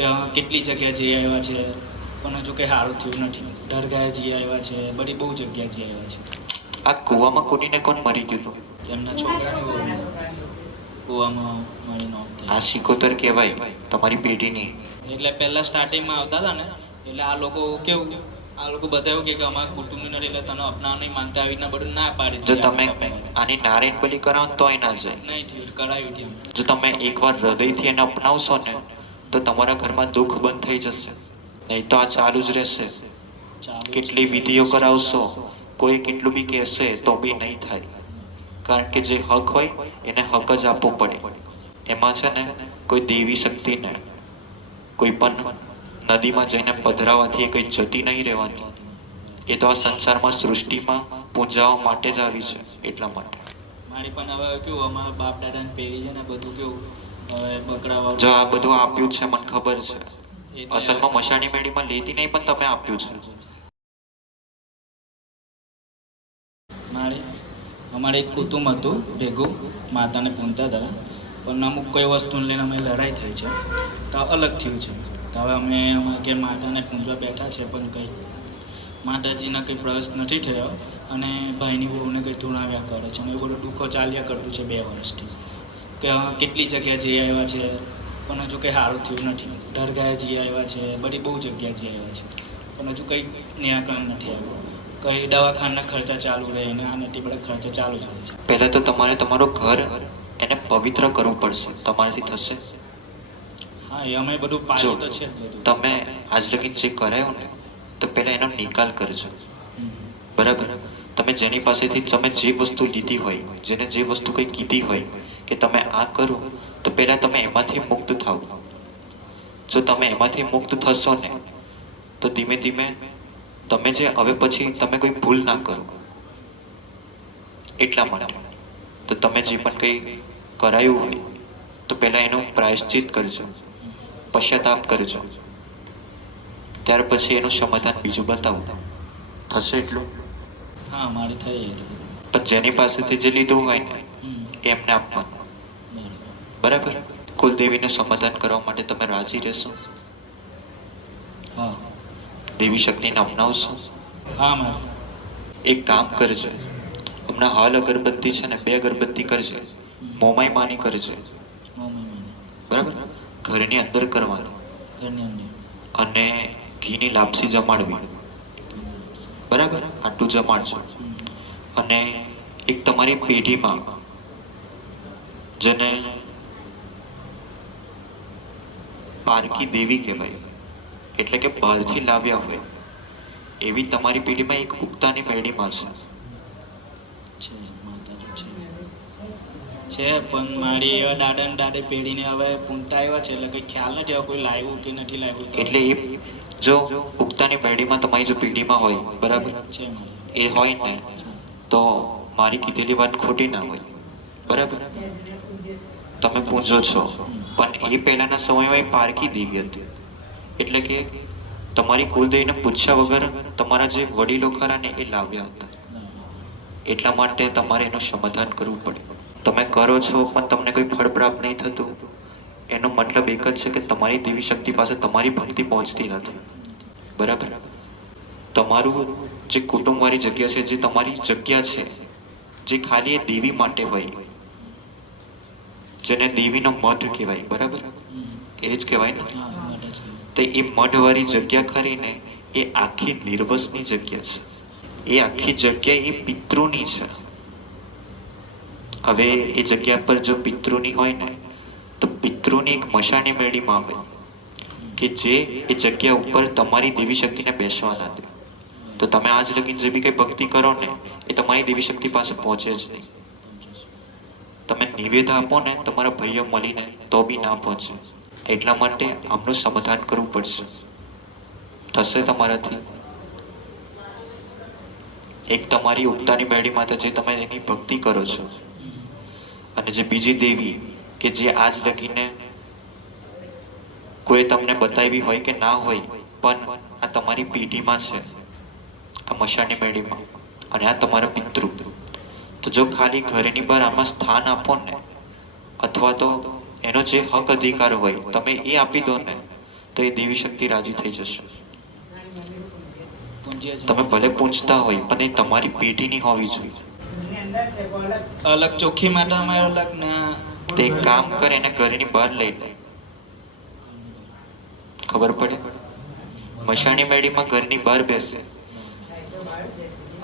કે કેટલી જગ્યા જઈ આવ્યા છે પણ હજુ કંઈ સારું થયું નથી. દરગાહે જઈ આવ્યા છે, બધી બહુ જગ્યા જઈ આવ્યા છે. આ કૂવામાં કોને કોણ મરી ગયું હતું? તેમના છોકરાને કૂવામાં મળી નહોતી. આ સિકોતર કહેવાય તમારી પેઢીની. એટલે પહેલાં સ્ટાર્ટિંગમાં આવતા હતા ને એટલે આ લોકો કેવું આ લોકો બધા એવું કે અમારા કુટુંબની નથી એટલે તને અપનાવ નહીં માંગતા આવી રીતના બધું ના પાડી. જો તમે આની નારાયણ બલી કરાવો ને તોય ના જાય. નહીં થયું, કરાવી હતી. જો તમે એકવાર હૃદયથી એને અપનાવશો ને તો તમારા ઘરમાં દુઃખ બંધ થઈ જશે, નહીં તો આ ચાલુ જ રહેશે. કેટલી વિધિઓ કરાવશો, કોઈ કેટલું બી કહેશે તો બી નહીં થાય. કારણ કે જે હક હોય એને હક જ આપવો પડે. એમાં છે ને કોઈ દેવી શક્તિને કોઈ પણ નદીમાં જઈને પધરાવાથી એ કંઈ જતી નહીં રહેવાની. એ તો આ સંસારમાં સૃષ્ટિમાં પૂજાઓ માટે જ આવી છે, એટલા માટે. મારી પણ હવે કેવું અમારા બાપ દાદાની પેઢી છે ને બધું કેવું હવે બકરા જો આ બધું આપ્યું છે મને ખબર છે. અસલમાં મશાણી મેળીમાં લેતી નહીં પણ તમે આપ્યું છે. અમારે એક કુટુંબ હતું ભેગું, માતાને પૂનતા હતા પણ અમુક કઈ વસ્તુને લઈને અમે લડાઈ થઈ છે તો અલગ થયું છે. તો હવે અમે કે માતાને પૂંજવા બેઠા છે પણ કંઈ માતાજીના કંઈ પ્રવેશ નથી થયો અને ભાઈની બહુને કંઈ ધૂણાવ્યા કરે છે અને એ બધું દુઃખો ચાલ્યા કરતું છે 2 વર્ષથી. કે કેટલી જગ્યા જઈ આવ્યા છે પણ હજુ કંઈ સારું થયું નથી. દરગાહે જઈ આવ્યા છે, બધી બહુ જગ્યા જઈ આવ્યા છે પણ હજુ કંઈ નિરાકરણ નથી આવ્યું. કઈ દવાખાના ખર્ચા ચાલુ રહે અને આ નથી બધા ખર્ચા ચાલુ જ હોય છે. પહેલાં તો તમારે તમારું ઘર એને પવિત્ર કરવું પડશે. તમારાથી થશે? હા, એ અમે બધું પાડ્યું તો છે. તમે આજ લગી જે કરાયું ને તો પહેલાં એનો નિકાલ કરજો. બરાબર? તમે જેની પાસેથી તમે જે વસ્તુ લીધી હોય, જેને જે વસ્તુ કંઈ કીધી હોય કે તમે આ કરો તો પહેલાં તમે એમાંથી મુક્ત થાઓ. જો તમે એમાંથી મુક્ત થશો ને તો ધીમે ધીમે તમે જે હવે પછી તમે કોઈ ભૂલ ના કરો. એટલા માટે તો તમે જે પણ કંઈ કરાયું હોય તો પહેલાં એનું પ્રાયશ્ચિત કરજો, પશ્ચાતાપ કરજો, ત્યાર પછી એનું સમાધાન બીજું બતાવો. થશે એટલું? હા, મારી થઈ હતી. પણ જેની પાસેથી જે લીધું હોય ને એમને આપવાનું. બરાબર? કુલદેવીને સમાધાન કરવા માટે તમે રાજી રહેશો? હા. દેવી શક્તિને અપનાવશો? હા મારે. એક કામ કરજે, હમણાં હાલ અગરબત્તી છે ને 2 અગરબત્તી કરજે, મોમાઈ માની કરજે. બરાબર? ઘરની અંદર કરવાનું અને ઘીની લાપસી જમાડવી. બરાબર? આટલું જમાડજો. અને એક તમારી પેઢીમાં જેને પારકી દેવી કહેવાય, એટલે કે બહારથી લાવ્યા હોય એવી તમારી પેઢીમાં એક પુખ્તાની પેઢીમાં છે પણ મારી એવા દાદા ને દાદી પેઢીને હવે પૂંતા આવ્યા છે એટલે કંઈ ખ્યાલ નથી હવે કોઈ લાવ્યું કે નથી લાવ્યું. એટલે એ જો પુખ્તાની પેઢીમાં તમારી જો પેઢીમાં હોય, બરાબર, એ હોય ને તો મારી કીધેલી વાત ખોટી ના હોય. બરાબર? તમે પૂંજો છો પણ એ પહેલાના સમયમાં એ પારકી દેવી હતી. એટલે કે તમારી કુલદેવીને પૂછ્યા વગર તમારા જે વડીલો ખરા ને એ લાવ્યા હતા. એટલા માટે તમારે એનું સમાધાન કરવું પડે. તમે કરો છો પણ તમને કોઈ ફળ પ્રાપ્ત નહીં થતું, એનો મતલબ એક જ છે કે તમારી દેવી શક્તિ પાસે તમારી ભક્તિ પહોંચતી નથી. બરાબર? તમારું જે કુટુંબવાળી જગ્યા છે, જે તમારી જગ્યા છે, જે ખાલી એ દેવી માટે હોય, જેને દેવીનો મઢ કહેવાય. બરાબર? એ જ કહેવાય ને? તો એ મઢવાળી જગ્યા ખરીને એ આખી નિર્વસની જગ્યા છે. એ આખી જગ્યા એ પિતૃની છે. હવે એ જગ્યા પર જો પિતૃની હોય ને તો પિતૃની એક મશાની મેળીમાં હોય કે જે એ જગ્યા ઉપર તમારી દેવી શક્તિને બેસવા ના દે. તો તમે આજ લગીન જે બી કંઈ ભક્તિ કરો ને એ તમારી દેવી શક્તિ પાસે પહોંચે જ નહીં. તમે નિવેદ આપો ને તમારા ભાઈઓ મળીને તો બી ના પહોંચે. એટલા માટે આમનું સમાધાન કરવું પડશે. થશે તમારાથી? એક તમારી ઉગતાની મેળીમાં તો જે તમે એની ભક્તિ કરો છો અને જે બીજી દેવી કે જે આજ લગીને કોઈ તમને બતાવી હોય કે ના હોય પણ આ તમારી પેઢીમાં છે, આ મશાની મેળીમાં, અને આ તમારા પિતૃ. તો જો ખાલી ઘરની બહાર આમાં સ્થાન આપો ને અથવા તો એનો જે હક અધિકાર હોય તમે એ આપી દો ને તો તો એ દેવી શક્તિ રાજી થઈ જશે. પૂંજીએ છે. તમે ભલે પૂંછતા હોય પણ એ તમારી પેઢીની હોવી જોઈએ. અલગ ચોખ્ખી માટે અમારે અલગ ને તે એક કામ કરે એને ઘરની બહાર લઈ લે. ખબર પડે? મશાણી મેળીમાં ઘરની બહાર બેસે.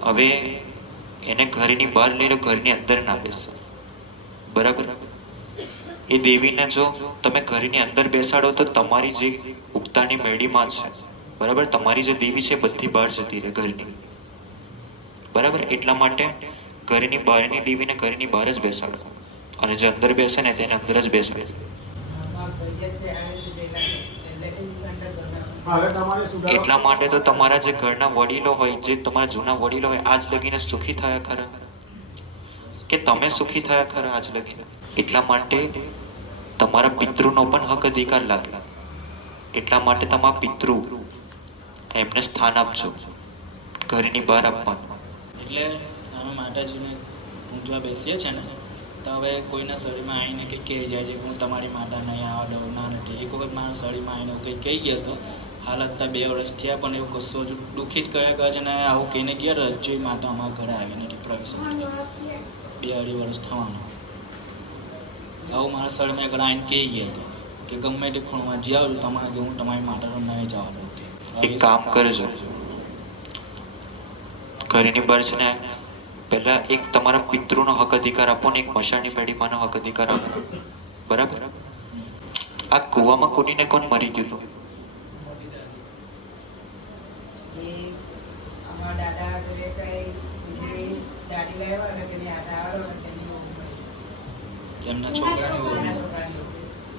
હવે એને ઘરની બહાર લઈ લો, ઘરની અંદર ના બેસે. બરાબર? એ દેવીને જો તમે ઘરની અંદર બેસાડો તો તમારી જે ઉગતાની મેળીમાં છે, બરાબર, તમારી જે દેવી છે બધી બહાર જતી રહે ઘરની. બરાબર? એટલા માટે ઘરની બહારની દેવીને ઘરની બહાર જ બેસાડો અને જે અંદર બેસે ને તેને અંદર જ બેસાડો. એટલા માટે તો તમારા જે ઘરના વડીલો હોય, જે તમારા જૂના વડીલો હોય, આજ લગીને સુખી થયા ખરા કે તમે સુખી થયા ખરા આજ લગીને? એટલા માટે તમારા પિતૃનો પણ હક અધિકાર લાગે. એટલા માટે તમારા પિતૃ એમને સ્થાન આપજો, ઘરની બહાર આપવાનું. એટલે અમે માતાજીને પૂંજવા બેસીએ છીએ ને, તો હવે કોઈના શરીરમાં આવીને કંઈક કહી જાય છે કે હું તમારી માતા નહીં આવવા દઉં, ના નથી. એક વખત મારા શરીરમાં આવીને કંઈક કહી ગયો હતો. હાલ અત્યારે 2 વર્ષ થયા પણ એવું કશું હજુ દુઃખી જ કર્યા કરે છે ને આવું કહીને ગયા હજુ માતા અમારા ઘરે આવી નથી પ્રવેશ. 2-2.5 વર્ષ થવાનું. આવું મારા શરીરમાં એકવાર આવીને કહી ગયા હતા કે ગમે તે ખૂણમાં જ્યાં આવું તમારે હું તમારી માતાનો નહીં જવા દઉં. એક કામ કરજો, ઘરની બહાર છે ને પહેલા એક તમારા પિતૃનો હક અધિકાર આપો ને એક મશાણી મેળીમાંનો હક અધિકાર આપો. બરાબર? આ કૂવામાં કૂદીને કોણ મરી ગયું હતું? તેમના છોકરાની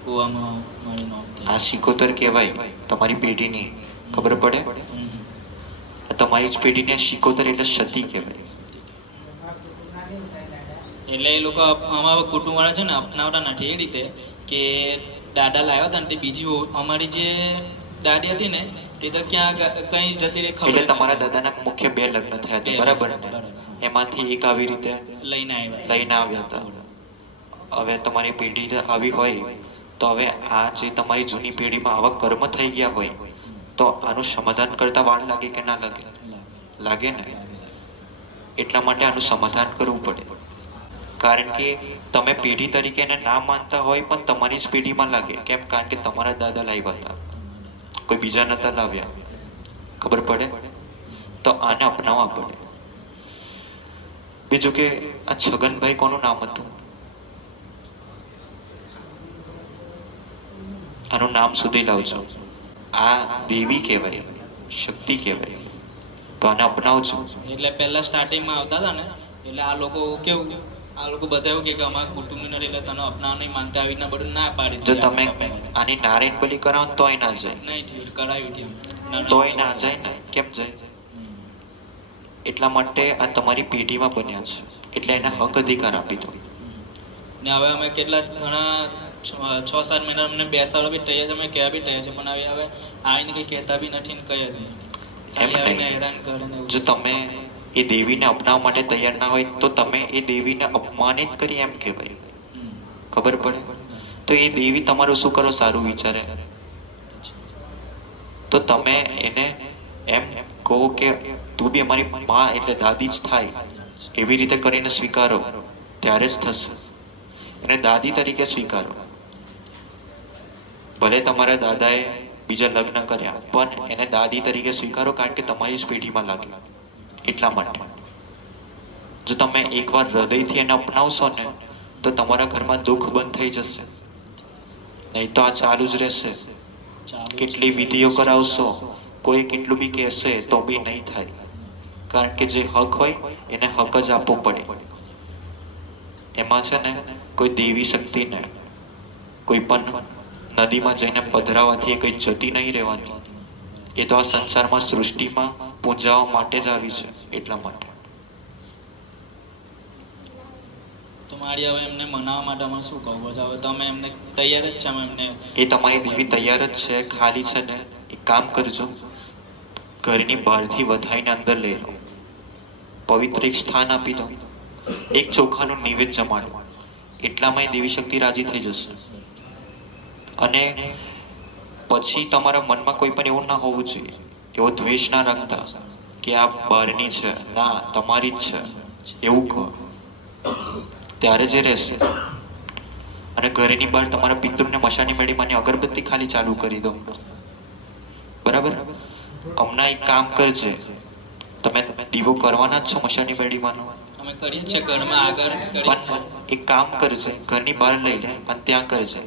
કૂવામાં મળી નહોતી. આ સિકોતર કહેવાય તમારી પેઢીની. ખબર પડે? તમારી જ પેઢીને સિકોતર એટલે સતી કહેવાય. એટલે એ લોકો અમારા કુટુંબવાળા છે ને અપનાવતા નથી એ રીતે કે દાદા લાવ્યા હતા ને તે બીજી અમારી જે દાદી હતી ને તે તો ક્યાં કઈ જતી રહી ખબર. એટલે તમારા દાદાના મુખ્ય 2 લગ્ન થયા હતા, બરાબર ને? એમાંથી એક આવી રીતે લઈને આવ્યા હતા. હવે તમારી પેઢી આવી હોય તો હવે આ જે તમારી જૂની પેઢીમાં આવા કર્મ થઈ ગયા હોય તો આનું સમાધાન કરતા વાર લાગે કે ના લાગે? લાગે ને? એટલા માટે આનું સમાધાન કરવું પડે. કારણ કે તમે પેઢી તરીકે એને ના માનતા હોય પણ તમારી જ પેઢીમાં લાગે. કેમ? કારણ કે તમારા દાદા લાવ્યા હતા, કોઈ બીજા નતા લાવ્યા. ખબર પડે? તો આને અપનાવવા પડે. બીજું કે આ છગનભાઈ કોનું નામ હતું? આનું નામ સુધી લાવજો. આ દેવી કહેવાય, શક્તિ કહેવાય. તો આને અપનાવજો. એટલે પહેલા સ્ટાર્ટિંગમાં આવતા હતા ને એટલે આ લોકો કેવું, આ લોકો બધા એવું કે અમારા કુટુંબની નથી એટલે તને અપનાવ નહીં માંગતા, આવી રીતના બધું ના પાડી. જો તમે આની નારાયણ બલી કરાવો ને તોય ના જાય. નહીં થયું, કરાવી હતી તોય ના જાય ને. કેમ જાય? એટલા માટે આ તમારી પેઢીમાં બન્યા છે એટલે એને હક અધિકાર આપી દો. ને હવે અમે કેટલા ઘણા 6-7 મહિના અમને બેસાડવા બી તૈયાર છે, અમે કહેવા બી તૈયાર છે પણ હવે આવીને કંઈ કહેતા બી નથી ને કહી જ નહીં. ખાલી આવીને હેરાન કરે ને. જો તમે એ દેવીને અપનાવવા માટે તૈયાર ના હોય તો તમે એ દેવીને અપમાનિત કરી એમ કહેવાય. ખબર પડે? તો એ દેવી તમારું શું કરો સારું વિચારે તો તમે એને એમ કહો કે તું બી અમારી માં એટલે દાદી જ થાય, એવી રીતે કરીને સ્વીકારો ત્યારે જ થશે. એને દાદી તરીકે સ્વીકારો. ભલે તમારા દાદાએ બીજા લગ્ન કર્યા પણ એને દાદી તરીકે સ્વીકારો, કારણ કે તમારી જ પેઢીમાં લાગે. એટલા માટે જો તમે એકવાર હૃદયથી એને અપનાવશો ને તો તમારા ઘરમાં દુઃખ બંધ થઈ જશે. નહીં તો આ ચાલુ જ રહેશે. કેટલી વિધિઓ કરાવશો, કોઈ કેટલું બી કહેશે તો બી નહીં થાય. કારણ કે જે હક હોય એને હક જ આપવો પડે. એમાં છે ને કોઈ દેવી શક્તિને કોઈ પણ નદીમાં જઈને પધરાવાથી એ કંઈ જતી નહીં રહેવાની. એ તો આ સંસારમાં સૃષ્ટિમાં પૂજાવા માટે જ આવી છે. એટલા માટે તમારી હવે એમને મનાવવા માટે અમે શું કહું? હવે તમે એમને તૈયાર જ છે? અમે એમને એ તમારી દેવી તૈયાર જ છે. ખાલી છે ને એક કામ કરજો, ઘરની બહારથી વધાઈને અંદર લઈ લો, પવિત્ર એક સ્થાન આપી દો, એક ચોખાનું નિવેદ જમાડો. એટલામાં એ દેવી શક્તિ રાજી થઈ જશે. અને પછી તમારા મનમાં કોઈ પણ એવું ના હોવું જોઈએ, એવો દ્વેષ ના રાખતા કે આ બહારની છે, ના તમારી જ છે એવું કહો, ત્યારે જે રહેશે. અને ઘરની બહાર તમારા પિતૃને મશાની મેળીમાંની અગરબત્તી ખાલી ચાલુ કરી દો, બરાબર. હમણાં એક કામ કરજે, તમે દીવો કરવાના જ છો મશાની મેળીમાંનો, અમે કરીએ છીએ ઘરમાં આગળ કરીએ છીએ. પણ એક કામ કરજે, ઘરની બહાર લઈ લે અને ત્યાં કરજે,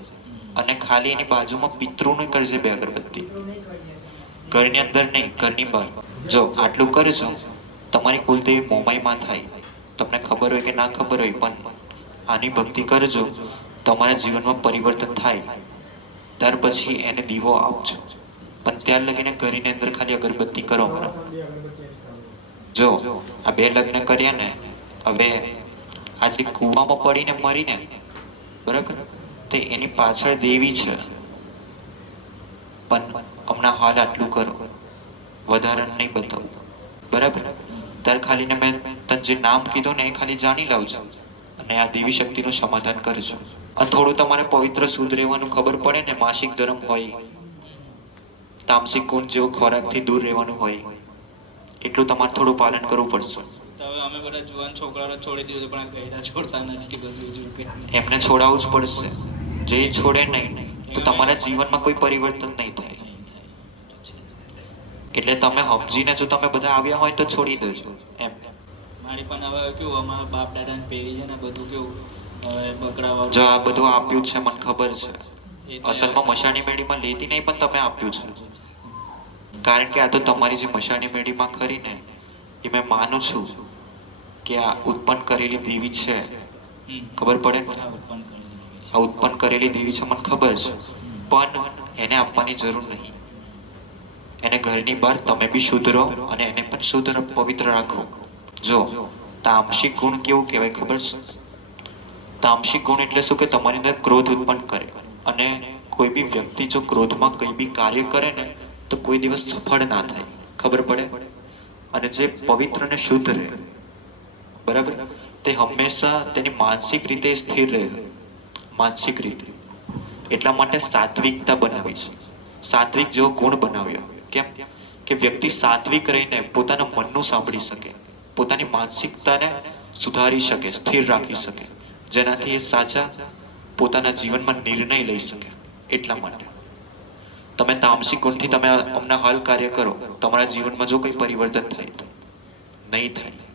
અને ખાલી એની બાજુમાં પિતૃનું કરજે 2 અગરબત્તી, ઘરની અંદર નહીં, ઘરની બહાર. જો આટલું કરજો, તમારી કુલદેવી મોમાઈમાં થાય. તમને ખબર હોય કે ના ખબર હોય, પણ આની ભક્તિ કરજો, તમારા જીવનમાં પરિવર્તન થાય. ત્યાર પછી એને દીવો આપજો, પણ ત્યાર લગીને ઘરની અંદર ખાલી અગરબત્તી કરો. જો આ 2 લગ્ન કર્યા ને, હવે આજે કૂવામાં પડીને મરીને, બરાબર, તે એની પાછળ દેવી છે. પણ હમણાં હાલ આટલું કરો, વધારે નહીં બતાવું, બરાબર. ત્યારે ખાલી ને મેં તને જે નામ કીધું ને એ ખાલી જાણી લાવજો, અને આ દેવી શક્તિનું સમાધાન કરજો. અને થોડું તમારે પવિત્ર શુદ્ધ રહેવાનું ખબર પડે ને, માસિક ધર્મ હોય, તામસિક ગુણ જેવો ખોરાકથી દૂર રહેવાનું હોય, એટલું તમારે થોડું પાલન કરવું પડશે. તો હવે અમે બધા જુવાન છોકરાઓ છોડી દીધું, પણ આ ગયડા છોડતા નથી કશું બીજું કંઈ. એમને છોડાવવું જ પડશે. જે છોડે નહીં તો તમારા જીવનમાં કોઈ પરિવર્તન નહીં થાય. એટલે તમે સમજીને જો તમે બધા આવ્યા હોય તો છોડી દેજો એમ. મારી પણ હવે કેવું, અમારા બાપ દાદાની પેઢી છે ને, બધું કેવું હવે બકરાવાળું. જો આ બધું આપ્યું છે મને ખબર છે, એટલે અસલમાં મશાની મેળીમાં લેતી નહીં, પણ તમે આપ્યું છે. કારણ કે આ તો તમારી જે મશાની મેળીમાં ખરી ને, એ મેં માનું છું કે આ ઉત્પન્ન કરેલી દેવી છે. ખબર પડે ને, આ ઉત્પન્ન કરેલી દેવી છે, મને ખબર છે. પણ એને આપવાની જરૂર નહીં. એને ઘરની બહાર તમે બી શુદ્ધ રહો, અને એને પણ શુદ્ધ પવિત્ર રાખો. જો તામસિક ગુણ કેવું કહેવાય ખબર છે? તામસિક ગુણ એટલે શું કે તમારી અંદર ક્રોધ ઉત્પન્ન કરે, અને કોઈ બી વ્યક્તિ જો ક્રોધમાં કંઈ બી કાર્ય કરે ને, તો કોઈ દિવસ સફળ ના થાય. ખબર પડે? અને જે પવિત્ર અને શુદ્ધ રહે, બરાબર, તે હંમેશા તેની માનસિક રીતે સ્થિર રહે, માનસિક રીતે. એટલા માટે સાત્વિકતા બનાવી છે, સાત્વિક જેવો ગુણ બનાવ્યો. કેમ કે વ્યક્તિ સાત્વિક રહીને પોતાના મનનું સાંભળી શકે, પોતાની માનસિકતાને સુધારી શકે, સ્થિર રાખી શકે, જેનાથી એ સાચા પોતાના જીવનમાં નિર્ણય લઈ શકે. એટલા માટે તમે તામસિક ગુણથી તમે હમણાં હાલ કાર્ય કરો, તમારા જીવનમાં જો કંઈ પરિવર્તન થાય તો નહીં થાય.